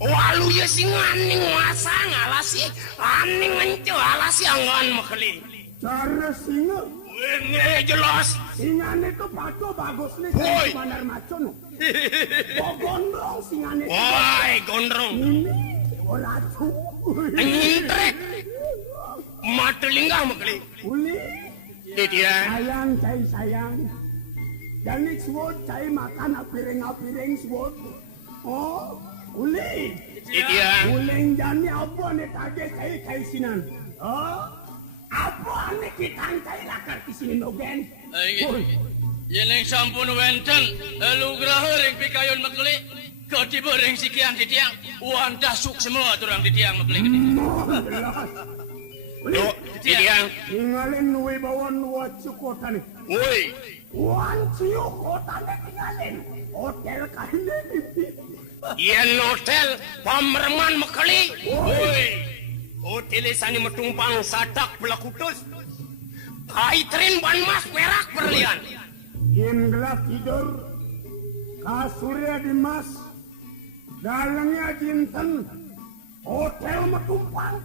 walu ye singa aning wasa ngalasi aning ngenco alasi anggan makeli cara singa ini jelas singane ke paco bagus nih Mandar Macon gondrong singane woi gondrong ini oratu ngintrek matelingga makeli uli dia sayang dan swot cai makan apiring swot oh uli dia uleng jani apa nih kage cai sinan oh apa nih kita cai lakar di sini nogen yeneng sampun wenten alugraha ring pikayon makeli ketiba ring sikian di tiang wantah suk semua turang di tiang makeli Yo, tiang tinggalin wibawon wacukotan woi wan ciukotan tinggalin hotel kahine yen hotel pamerman makeli woi hotel sani metumpang sadak belakutus kaitrin ban mas perak berlian yen gelap tidur kasurya dimas dalangnya jinten hotel metumpang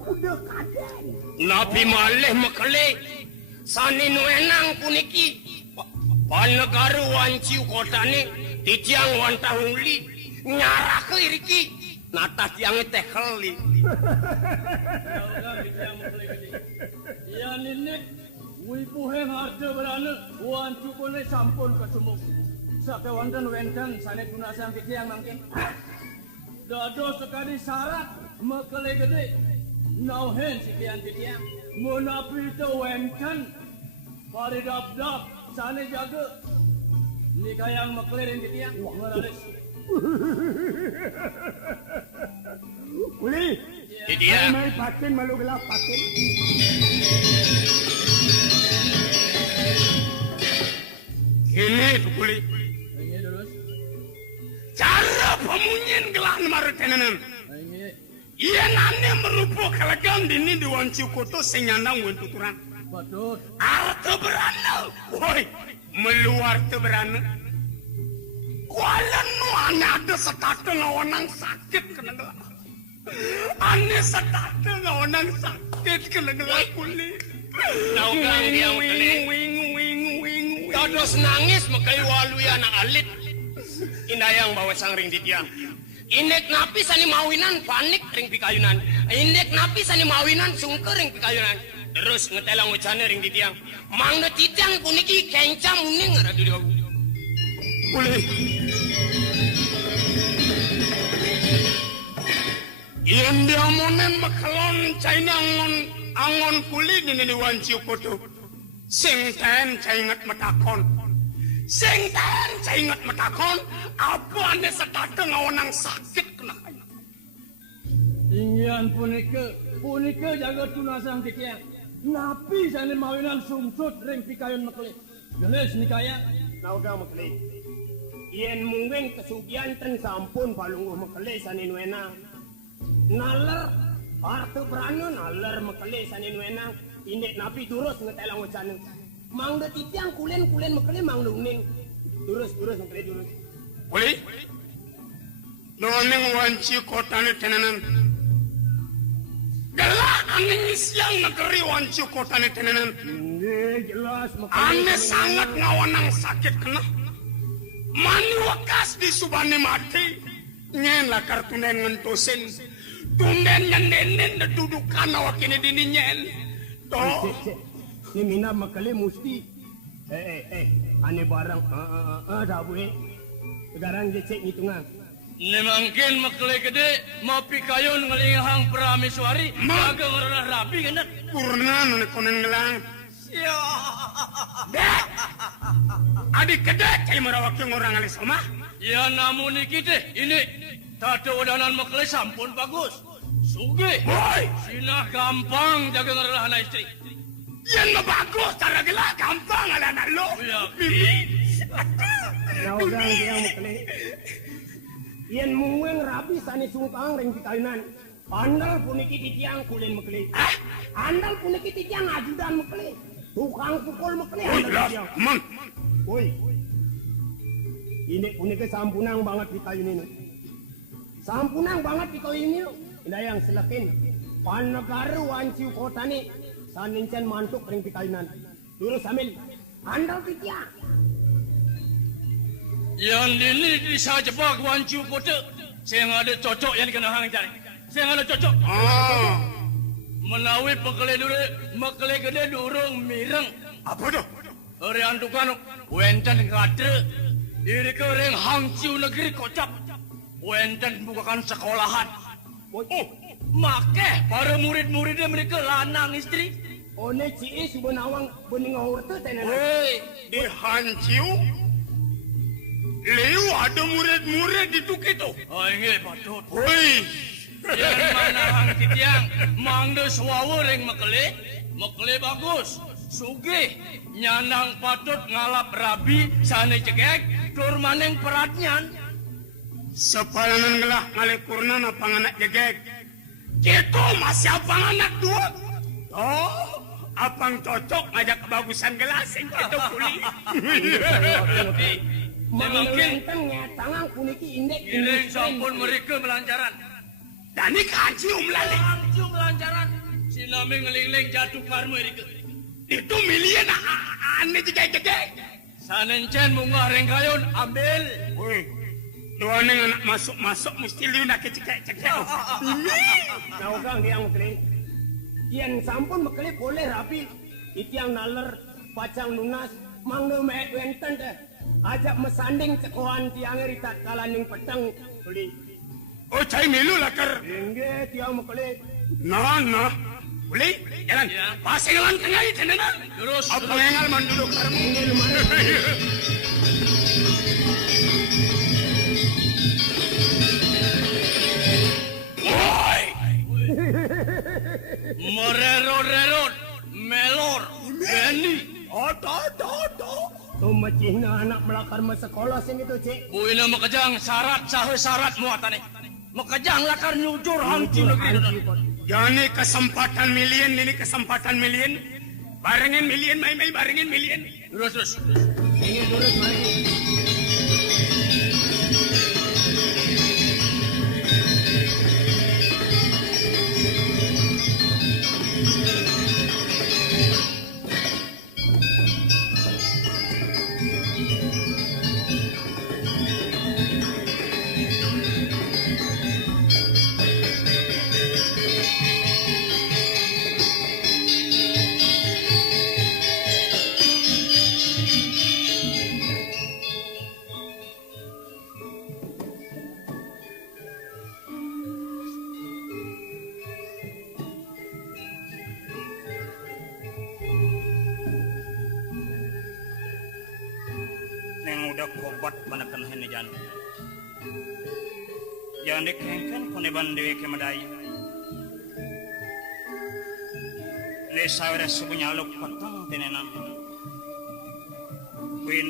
kuda kaden nabi malih makeli sani nuenang puniki panegara wanciu kotane titiang wantahuli nyarah ke iriki natah tiangnya teh keli ya ninik wipuheng harta berana wan cukune sampun kesumuk sake wonten wenten sane tunasang titiang mangke dado sekali syarat makele gede nauhen sikian titiang munapi itu wenten paridap-dap sane jaga nikayang makele ring titiang ngaralis uli dia mai patin malu gelap patin ini tuh kuli cara pemunyin gelan marutenanan iya nane merupakan kelegan dini di wanciu koto senyandang wentuturan betul arta berana woi meluar te berana kualan nu ane ada setate ngawanang sakit kena gelap ane setate ngawanang sakit kena gelap kuli naugang dia tados nangis makali walu ya anak alit indayang bawa sang ring di tiang indek napi sani mawinan panik ring pikayunan indek napi sani mawinan sungker ring pikayunan terus ngetelang ucane ring di tiang mangda titiang puniki kencang muning ada di aku boleh yang dia monen makalon caina angon kuli ni wanciu koto sing ten caingat matakon sing ten caingat matakon apa ane setate ngawanang sakit kena ingyan punike jaga tunasang titiang napi sane mawinan sumsut ring pikayon makeli jenis nikaya nauga makeli yen mungweng kesugian ten sampun palungguh makeli sane nuena nalar artu berana nalar makeli sane nuena indek napi turus ngetelang ucane mangda titiang kulen makeli mangda uning turus makeli turus boleh noneng wanci kotane tenanan gelak aning siang negeri wanci kotane tenanan jelas ane sangat ngawanang sakit kena mani wakas di subane mati nyen lah kartunen ngentosin tunden nyendenen dedudukan awakini dini nyen toh ni mina makali musti ane barang ada boleh sekarang dia cek hitungan ni mungkin makele gede mau pikayon ngelihang prameswari jaga ngerana rabi kena purna nane konen ngelang ya dek adik gede cai merawak yang orang alis omah ya namun kita ini tata wadanan makele sampun bagus suge boy sina gampang jaga ngerana istri yang bagus cara gelak gampang ala anak lo ya orang dia makali yen mungweng rabi sani sungkang ring pikayunan andal puniki titiang kulen makali andal puniki titiang ajudan makali tukang pukul makali andal dia man woi Ini punika sampunang banget di kayu ini. Sampunang banget di kayu ini. Ini yang selekin. Panegara wanciu kota ni. Sanincan mantuk ring di kayunan. Terus sambil andal titia. Yang ini bisa jebak wanciu kota. Saya ada cocok yang kena hang cari. Saya ada cocok. Menawi pekele dure, mekele gede durung mireng. Apa tu? Orang tukang wenten kadre. Iri kering hangciu negeri kocap. Wenten bukakan sekolahan. Oh, Make para murid-muridnya mereka lanang istri. one cie subenawang bening horte tenan. Woi, Di Hanciu? Liu ada murid-murid itu gitu. oh ini patut. Woi, Yang mana hang titiang, mangde suawa ring mekele, mekele bagus. Sugih, nyanang patut ngalap rabi, sane cekek, tur maneng peratnyan. sepalanan gelah ngalekurna na panganak jegek. Gitu masih apang anak dua. Oh, apang cocok ngajak kebagusan gelas gitu kuli. Mungkin Mungkin tangan puniki indek. iring sampun mereka melancaran. Dani kaji umlali. Hangciu melancaran, sinami ngeling-ling jatuh karma mereka. Itu milian aneh jegek. Sanencen munggah ring kayon, ambil. Woi, doa neng anak masuk mesti liu nak cekek. Nah, kang yang mekele. Yang sampun mekele boleh rapi. Itiang naler pacang lunas mangno mek wenten teh. Ajak mesanding cekohan tiang ritat kalaning peteng beli. Oh, cai milu lakar. Engge tiang mekele. Nah. Boleh? Jalan. Ya. Pasingan tengah itu tenan. Terus, Apa yang alman duduk karmu? Engge mana? Woi, mererot-rerot, melor, beni. Tuh macihna anak melakar sekolah sing itu cik. Buina makajang syarat sahe syarat muatan ni. Makajang lakar nyujur hangciu negeri tu. Jani kesempatan milian ini kesempatan milian. Barengin milian, main barengin milian. Terus. Engge durus mari. Neng udah kobat manakan hene jan. Jangan dikengken kuneban dewe kemadai. Le sawere subunya luk patang tenenan. Win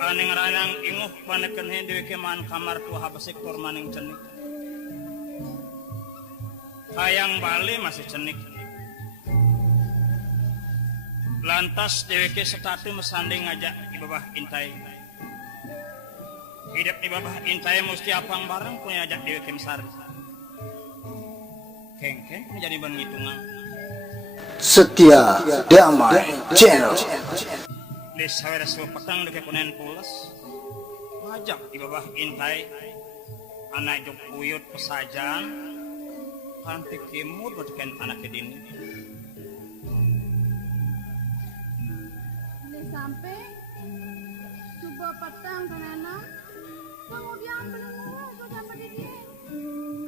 aneng ranang inguh panakan hene dewe keman kamar tu habasik tur maning cenik. Hayang bali masih cenik. Lantas dheweke setatu mesanding ngajak ibabah intai. Hidup ibabah intai mesti apang bareng punya ajak dheweke mesari. Kengkeng menjadi ban ngitungan. Setia Damai Channel. Di sawere sebuah petang deke kunen pules. Ngajak ibabah intai. Anak juk puyut pesajan. Kanti kimut berdekan anak kedini. Sampai coba petang kanana kemudian belum sudah pada dia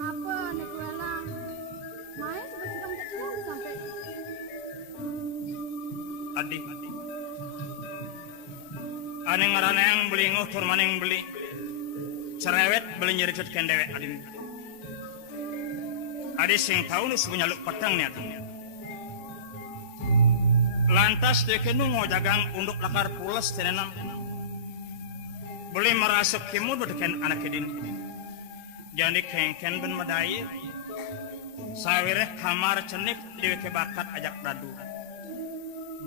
apa nek welang main sebesar kamu tak tahu sampai Adik aneng ngarana yang beli ngutur maneng beli cerewet beli nyericut kendewe adi sing tahu nu sepunya luk petang nih atungnya. Lantas dekenu ngojagang unduk lakar pulas tenenam. Boleh merasuk kimud berdekan anak kedin. Jadi kengken ben madai. Sawireh kamar cenik diweke bakat ajak dadu.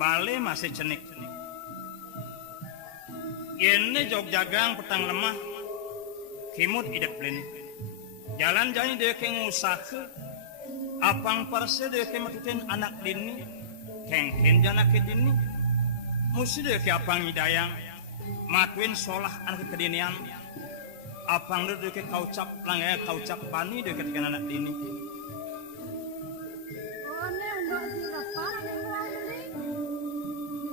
Bale masih cenik. Ini Jogjagang petang lemah kimut idep lini. Jalan jani dia ke ngusaha apang parse dia ke matutin anak dini kengken jana ke dini musi dia ke apang hidayang matuin solah anak kedinian apang dia ke kaucap langaya kaucap pani dia ke anak dini. Oh, ne enggak sirapan ada yang beli.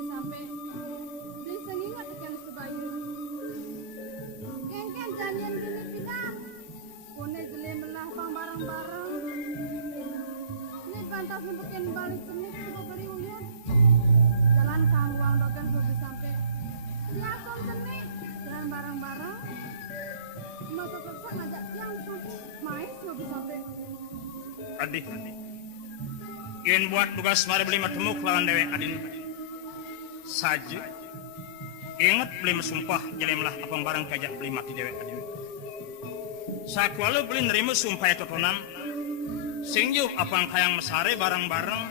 Sampai beli sengingat ikan sebayu. Kengken janian gini pinang. Kone jeli melah pang barang-barang. Ini pantas membukin balik semit coba beri uyun. Jalan kangwang dogan sudah sampai. Siapon seni jalan barang-barang. Masa tersak ngajak yang main sudah sampai. Adik ingin buat tugas mari beli matemu lawan dewe adin saja ingat beli sumpah jadi melah apang barang kajak beli mati dewe adin sakualu beli nerima sumpah totonan singjuk apang kayang mesare barang-barang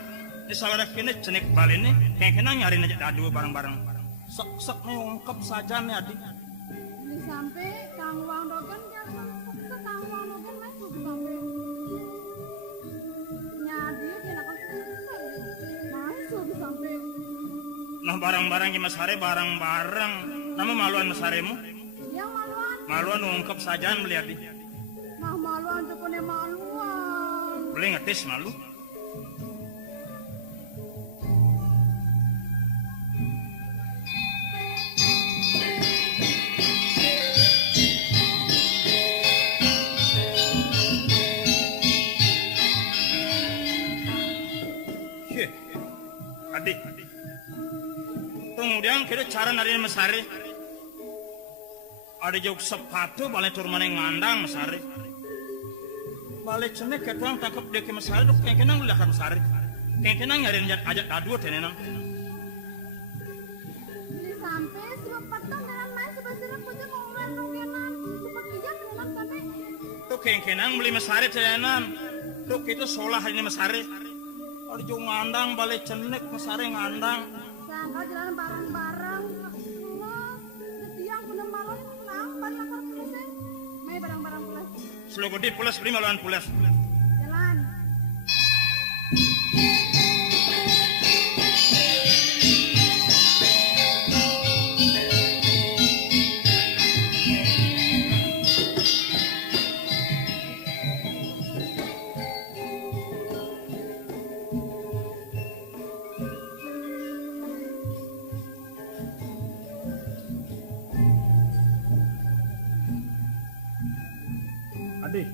di salah kini cenik balini kena nyari aja dadu barang-barang sok mengungkap saja nih adik Ini sampai kang wang dogan jangan kang wang dogan masuk sampai nyadi dia nak masuk sampai nah barang-barang di mesare barang-barang nama maluan mesaremu yang maluan maluan ungkap saja beli adik nah maluan cepone maluan boleh ngetis malu adik kemudian kita cara nari mesari ada jauh sepatu balik turun yang mandang mesari balik cenek ke tuang tangkap dia ke mesari dok yang kenang udah kan mesari yang kenang nyari ajak adu tenenang ini sampai sebab patang dalam main sebesar punya ngomong nungguan seperti dia tenan sampai tuh yang kenang beli mesari tenenan tuh itu solah ini mesari ada jauh ngandang balik cenek mesari ngandang sangka jalan bareng-bareng pulas tiang bener malam lambat lakar pulasnya main bareng-bareng pulas selalu gede pulas beli maluan pulas jalan adik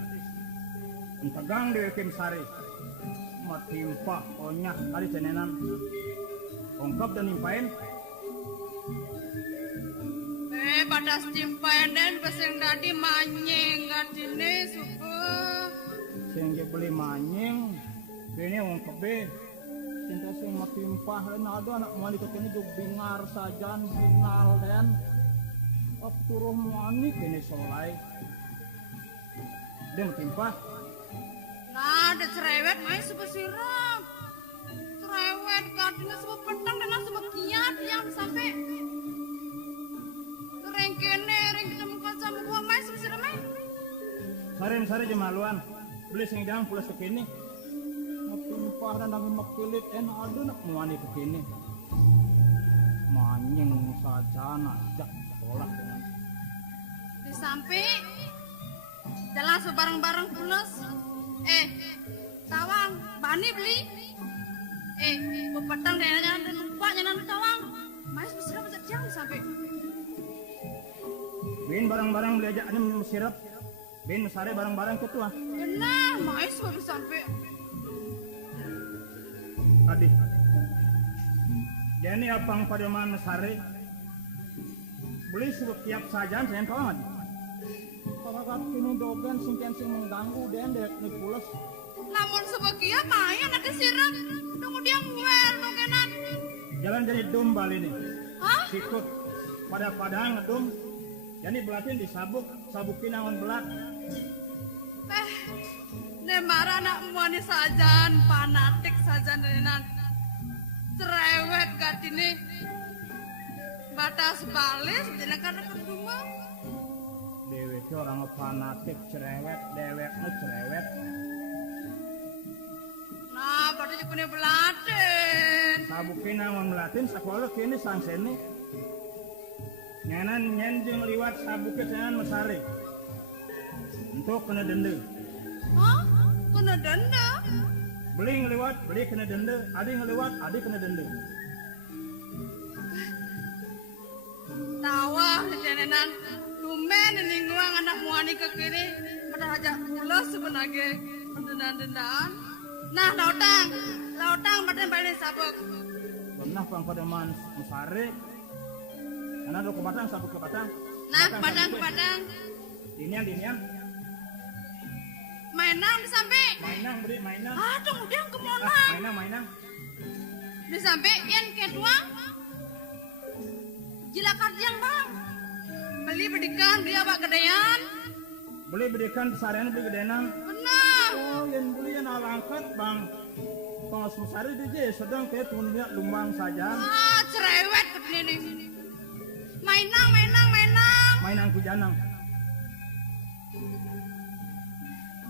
tegang dewe kim sari matimpa onyak kali tenenan ongkap dan nimpain pada stimpain dan peseng tadi manyeng gadine suku sehingga beli manyeng ini ongkap be cinta sing matimpa dan ada anak mani ketini juga bingar sajan binal dan turun mani kini solai dia matimpa nah ada cerewet main sebab siram cerewet gadine sebab petang dan sebab kiat yang sampai rengkene kita muka sama gua main sebab siram main sari jemaluan beli sing jangan pulas kekini matimpa dan nami makilit ada nak mani kekini manyeng saja najak tolak dengan di sampai jalan sebarang-barang pulas tawang bani beli petang dan lupa jangan tawang main sebab siram jangan sampai bin barang-barang beli aja ini sirap bin mesare barang-barang ketua nah main sebab sampai adik jadi apang pada mana mesare beli sebab tiap sajan saya tahu adik kalau kini dogan sing mengganggu dan dek ni pulas namun sebagian main ada siram tunggu dia ngewel nungkenan jalan jadi dom bali nih hah? sikut pada padang ngedom jadi belatin sabukin angon belat Nemara nak muani sajan fanatik sajan nenan cerewet gadine batas balis dinekan-nekan rumah. Dewe ki orang fanatik cerewet, deweknya cerewet. Nah, pada jukune belatin. Sabukin nang melatin sekolah kini sangsene. Nyanan nyen jeung liwat sabuke tenan mesare. Untuk kena denda. Hah? Kena denda? Beli ngeliwat, beli kena denda. Adi ngeliwat, adi kena denda. Tawa kejenenan. Lumen ini nguang anak muani ke kiri. Pada ajak pulas sebenarnya. Dendaan-dendaan. Nah, lautang pada balik sabuk. Pernah pang pada man mesare. Karena do ke batang sabuk ke batang. Nah, ke padang. Dinian. Mainang di sampai. Mainang. Aduh, udah kemana? Mainang. Di sampai yang kedua. Gila kardian bang. Beli bedikan dia bak gedean. Beli bedikan pesarian beli gedenan. Benar. Oh, yang beli yang alangkat bang. Pengos mesare dia sedang kayak tunia lumbang saja. Ah, cerewet ke ini. Mainang. Mainang kujanang.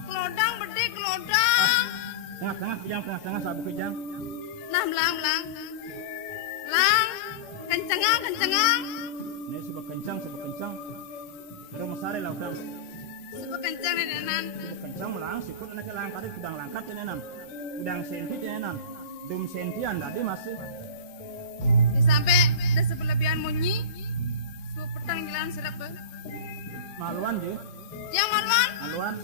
Kelodang bedik, kelodang. Tengah sabuk kejang. Nah, melang. Kencengang. Ini sebab kencang. Terus mesare lautang. Sebab kencang nih denan. Sebab kencang melang, sikut anak langkat udang langkat tenenan. Udang senti tenenan. Dum sentian tadi masih. Di sampai ada sebelebihan munyi. Sup petang jalan serap. Maluan je. Yang maluan? Maluan.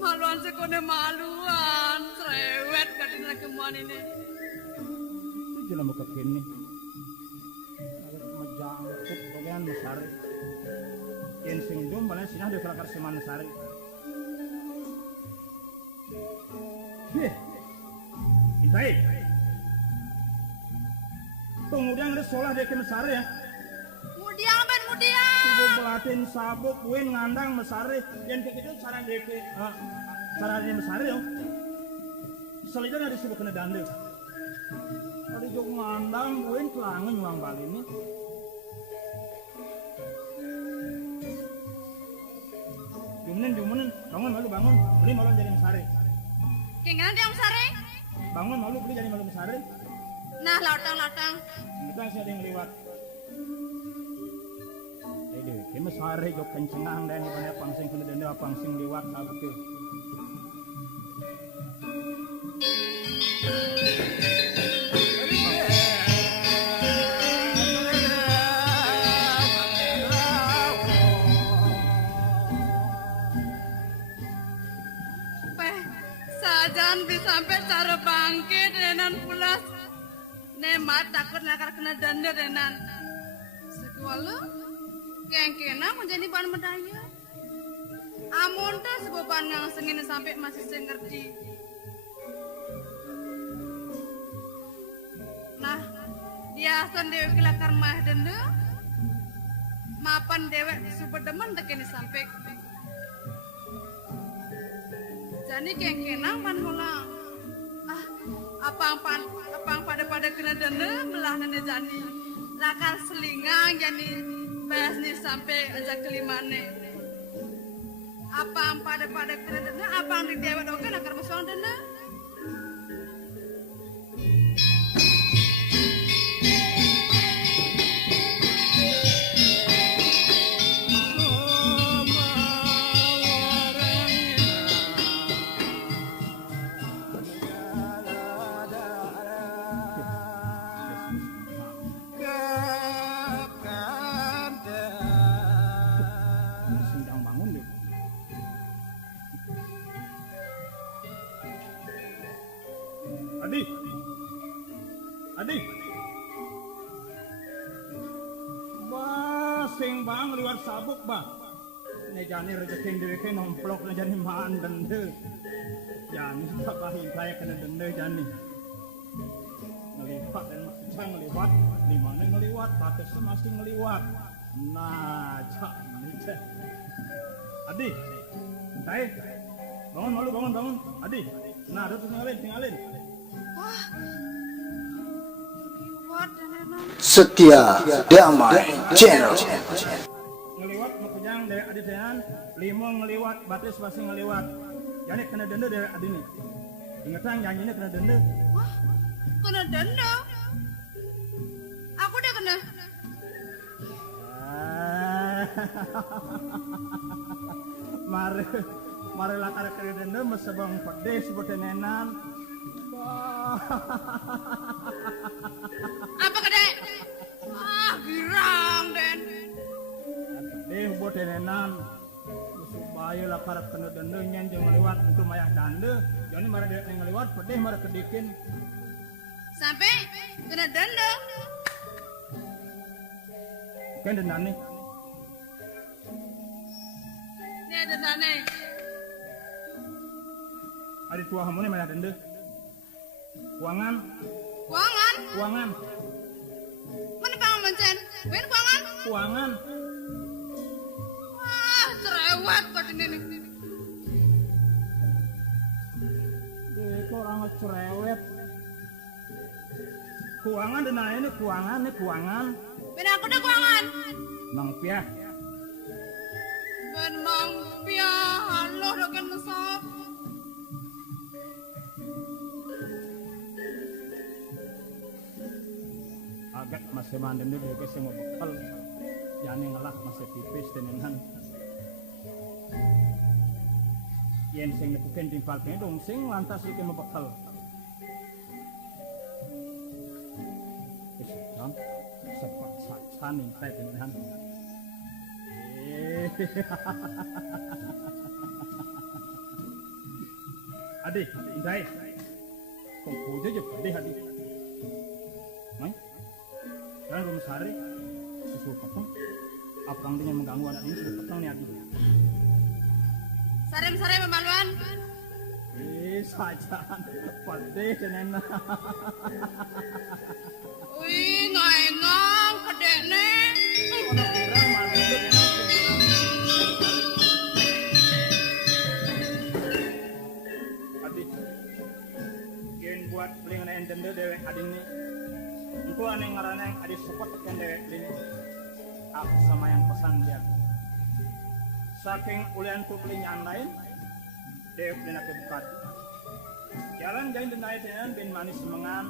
Maluan sekone maluan. Cerewet kadang kemuan ini. Itu jelas muka kini. Majangkut bagian mesare. Yen sing dum balen sinah de kelakar seman mesare. Intai. Kemudian ada solah de ke mesare ya. Mudiang. Ibu belatin sabuk win ngandang mesare yang kayak gitu cara deke cara dia mesare yo. Selidan ada sebut kena dande. Tadi jog ngandang win kelangan uang bali ini. Jumunin, bangun, beli malu jadi mesare. Kengan dia mesare? Bangun malu beli jadi malu mesare. Nah, lautang. Kita sih ada yang lewat. Kema sare jok kencengang dan ibadah pangsing kena denda pangsing liwat sabuk ke. Sajan bisa sampai cara bangkit denan pulas. Nemat takut nakar kena denda denan. Sekolah. Kengkena menjadi bahan medaya. Amun dah sebeban yang sengin sampai masih saya ngerti. Nah, dia dewe kelakar mah denda. Mapan dewek super demen tekeni sampai. Jadi kengkena man mula. Apang pada kena denda melah nene jani. Lakar selingang jani. Bahas nih sampai aja kelimane. Apang pada kena apang di dewa doke nakar besong denda. Adi. Sing bang liwat sabuk bah. Ne jani rezeki dhewe ke nomplok ne jani maan dende. Jani tak kaya kena dende jani. Ngeliwat dan masih ngeliwat, di mana ngeliwat, batas masih ngeliwat. Nah, jani ceh. Adi. Bangun. Adi. Nah, ada tinggalin. Wah. kuat dan enak. Setia Damai Channel. Ngeliwat mekujang dari adisehan, limo ngeliwat batis pasti ngeliwat. Jadi kena denda dari adini. Ingetan janjinya kena denda. Wah, kena denda. Aku udah kena. Mari latar kena denda mesebang pedes botenenan. Apa kedai? Girang den. Pedeh botenenan. Supaya latar kena denda nyanjeng ngeliwat untuk mayak danda. Jadi mari dia ngeliwat pedeh mari kedikin. Sampai kena denda. Kan denda nih. Ini ada dana. Ada tua kamu nih mayak denda. Kuangan. Kuangan. Mana bang mencen? Ben kuangan. Kuangan. Wah, cerewet kok ini. Itu orang cerewet. Kuangan dan ini kuangan. Ben aku udah kuangan. Mang Piah. Ben mang pia, halo doken mesop. Agak masih mandem dulu ke semua bekal. Jangan ngelak masih tipis tenan. Yen sing nepuken timpal dong sing lantas iki mebekal. Islam sempat saning saya tenan. Adik, indai. Kong puja je pedih adik. Mai. Dan belum sehari, susul petang. Apang dengan mengganggu anak ini susul petang nih adik. Sarem pembaluan. Sajaan pedih tenan. Wih, ngaenang kedek nih. Ono kira mandut adik. Gen buat beli ngene denda dewek adik ini. Itu aneh ngarana yang adik support tekan dewek ini. Aku sama yang pesan dia. Saking ulian tuh beli lain, dewek beli nak bukat. Jalan jalan denai tenan bin manis semengan,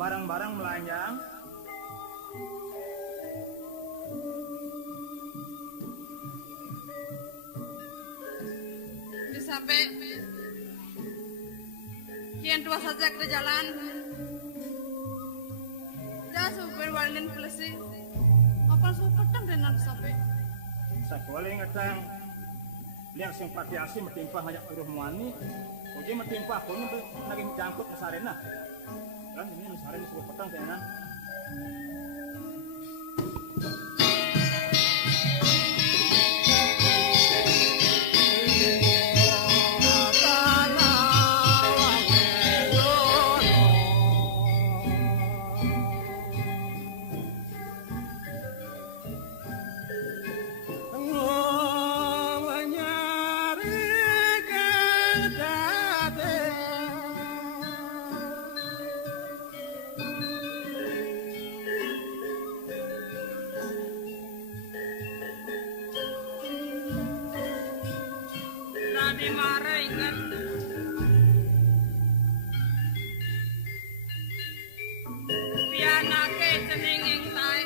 barang-barang melanjang. Sampai kian tua saja ke jalan. Dah super walin pelesi. Apa super tam dengan sampai? Sekolah ngetang lihat sing pati asih metimpa hajak turuh muani. Oje metimpa aku ni lagi jangkut ke sarena. Kan ini sarena sebuah petang tenan. Dimarahin pianake cenenging tae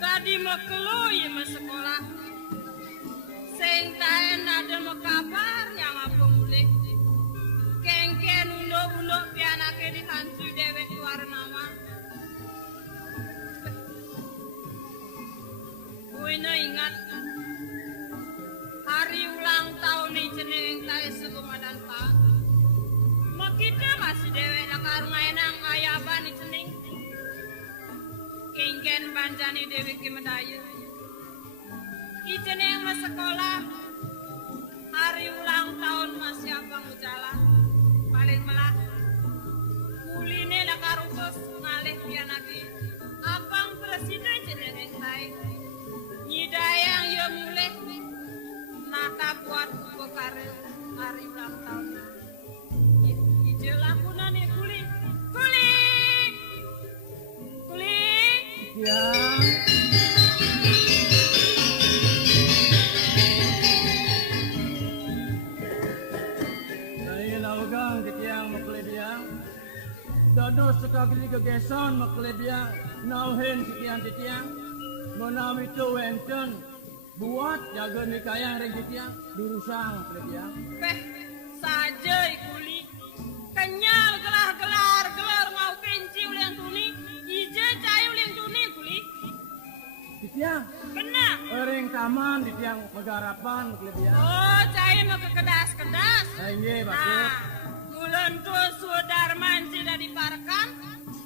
tadi mekeluy me sekolah sing tae nade me kabar yang apa mulih kengken undo-undo pianake dihancu dewek luar nama Wina ingat hari ulang tahun ni ceneng tae segumadan pak. Makita masih dewek lakar ngainang ayaban ni ceneng. Kengken banjani dewek ke medaya. Ki ceneng mas sekolah. Hari ulang tahun masih abang ujala. Paling melah. Kuline lakar usus ngalih pianaki. Abang presiden ceneng tae. Nyidayang yo mulih. Nata buat bekare hari ulang tahun. Ije lakuna nih kuli dados sekali gegesan maklebiang nauhin titiang menawi itu wenten buat jaga nikayang ring titiang dirusang maklebiang. Peh saja ikuli kenyal gelar mau kenci uliang tuni ije cai uliang tuni kuli Titiang kena ring taman titiang megarapan maklebiang. oh cai mau ke kedas Nggih bagus. nah bulan tuh sudar manci dah diparkan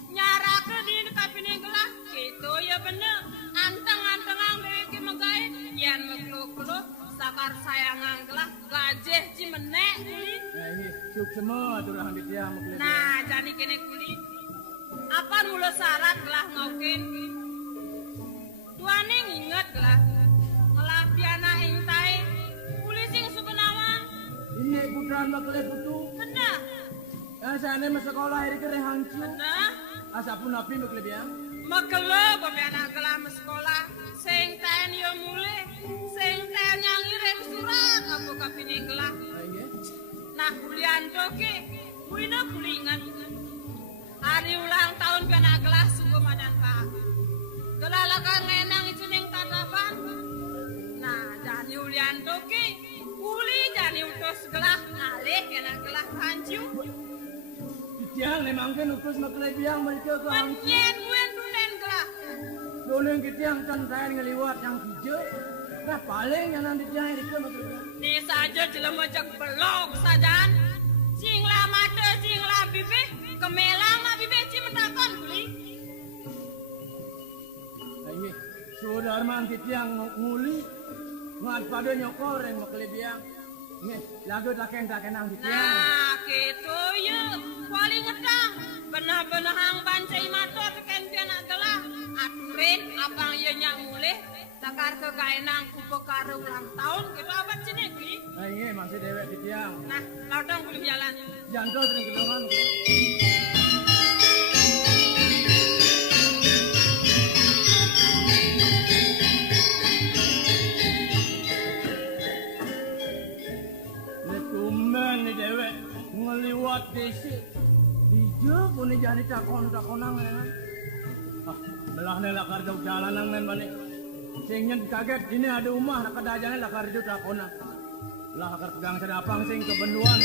nyara ke di kapine gelah gitu ya bener anteng-antengang dewe ki megae yan meglo-glo sakar sayangang gelah gajeh cimenek kuli Nggih cuk semua aturahan titiang maklebiang. nah jani kene kuli apa mula syarat gelah ngaukin tuane nginget gelah ngelah piana intai kuli sing subenawan Iya putraan makle putu. kena Asane mas sekolah hari kere hancu. nah Asa pun api maklebiang. makelo piana gelah me sekolah sing taen yo mule sing taen yang ngirim surat apa kapine gelah Nggih. nah kulian doke kuina kulingan hari ulang tahun piana gelah suku madan pak gelah lakang ngenang itu ning tatapan nah jani ulian doke kuli jani utus gelah ngalih piana gelah hancu Titiang lemangkeun utus maklebiang mereka ke hancu. menyen wen dunen gelah Doleng titiang kan saya ngeliwat yang hijau. Nah paling yang nanti titiang hari ke maklebiang. ni saja jelema jak belok sajan sing lah mata sing lah bibih kemelang lah bibih cimentakon kuli Nggih. Saudara man titiang nguli. Ngat pada nyokoreng maklebiang. Nggih, lagu taken-takenang titiang. nah gitu ya paling ngedang benar-benar hang bancai mata teken piana gelah aturin abang ye nyang mulih takar ke gaenang kupo karo ulang tahun gitu abad sini kuli Nggih, masih dewek titiang. nah laudang kuli jalan Jantung sering kedongan nggih. Tumben nih dewek ngeliwat desi. Hijau pun jadi takon-takonang ya. Belah nih lakar jauh jalanan men balik. Singnya kaget ini ada rumah nak kadajane lakar jauh takonang. Lah lakar pegang sedapang sing kebenduan.